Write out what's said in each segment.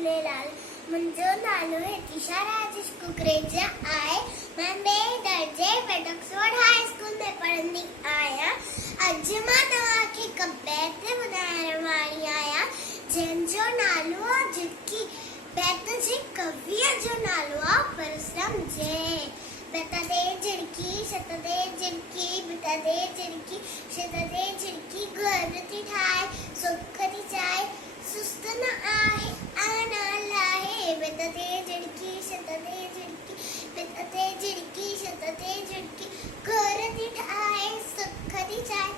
झूलेलाल। मुंहिंजो नालो हितिशा राजेश कुकरेजा आहे। मां ॿिए दर्जे वेडक्सवर्ड हाई स्कूल में पढ़ंदी आहियां। अॼु मां तव्हांखे कविता ॿुधाइण वारी आहियां जंहिंजो नालो आहे झिरकी। बैत जे कवीअ जो नालो आहे परसराम जय। बैत ते झिरकी छत ते झिरकी भित ते झिरकी छत ते झिरकी घर थी ठाहे सुख थी चाहे सुस्त न आहे आना लाहे। बैत ते झिरकी छत ते झिरकी भित ते झिरकी छत ते झिरकी घर थी ठाहे सुख थी चाहे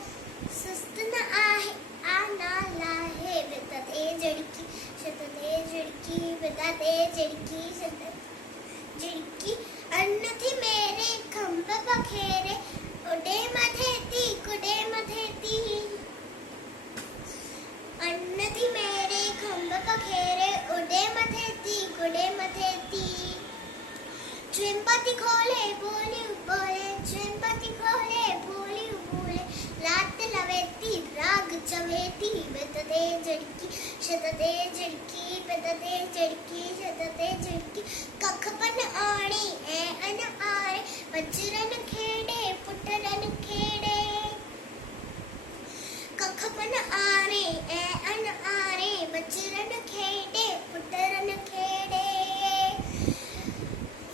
सुस्त न आहे आना लाहे। बैत ते झिरकी छत ते झिरकी भित ते झिरकी छत झिरकी अन्न थी मेरे खंभ पखेरे उडे मथे थी कुडे मथे थी। अन्न थी मेरे खंभ पखेरे उडे मथे थी कुडे मथे थी। चुंबती खोले बोली बोले चुंबती खोले बोली बोले लात लवेती राग चवेती। बैत ते झिरकी छत ते झिरकी बैत ते झिरकी छत ते झिरकी कख पन आणे ऐं अन आणे वज्रन खेड़े पुटरन खेड़े। कख पन आणे ऐं अन आणे वज्रन खेड़े पुटरन खेड़े।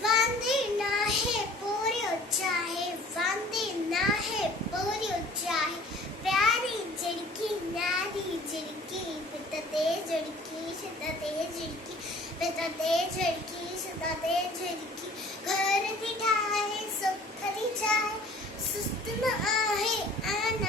वांदे नाहे पोरियो चाहे वांदे नाहे पोरियो चाहे प्यारी झिरकी न्यारी झिरकी। भित ते झिरकी छत ते झिरकी भित ते झिरकी छत ते झिरकी घर थी ठाहे सुख थी चाहे सुस्त न आहे आना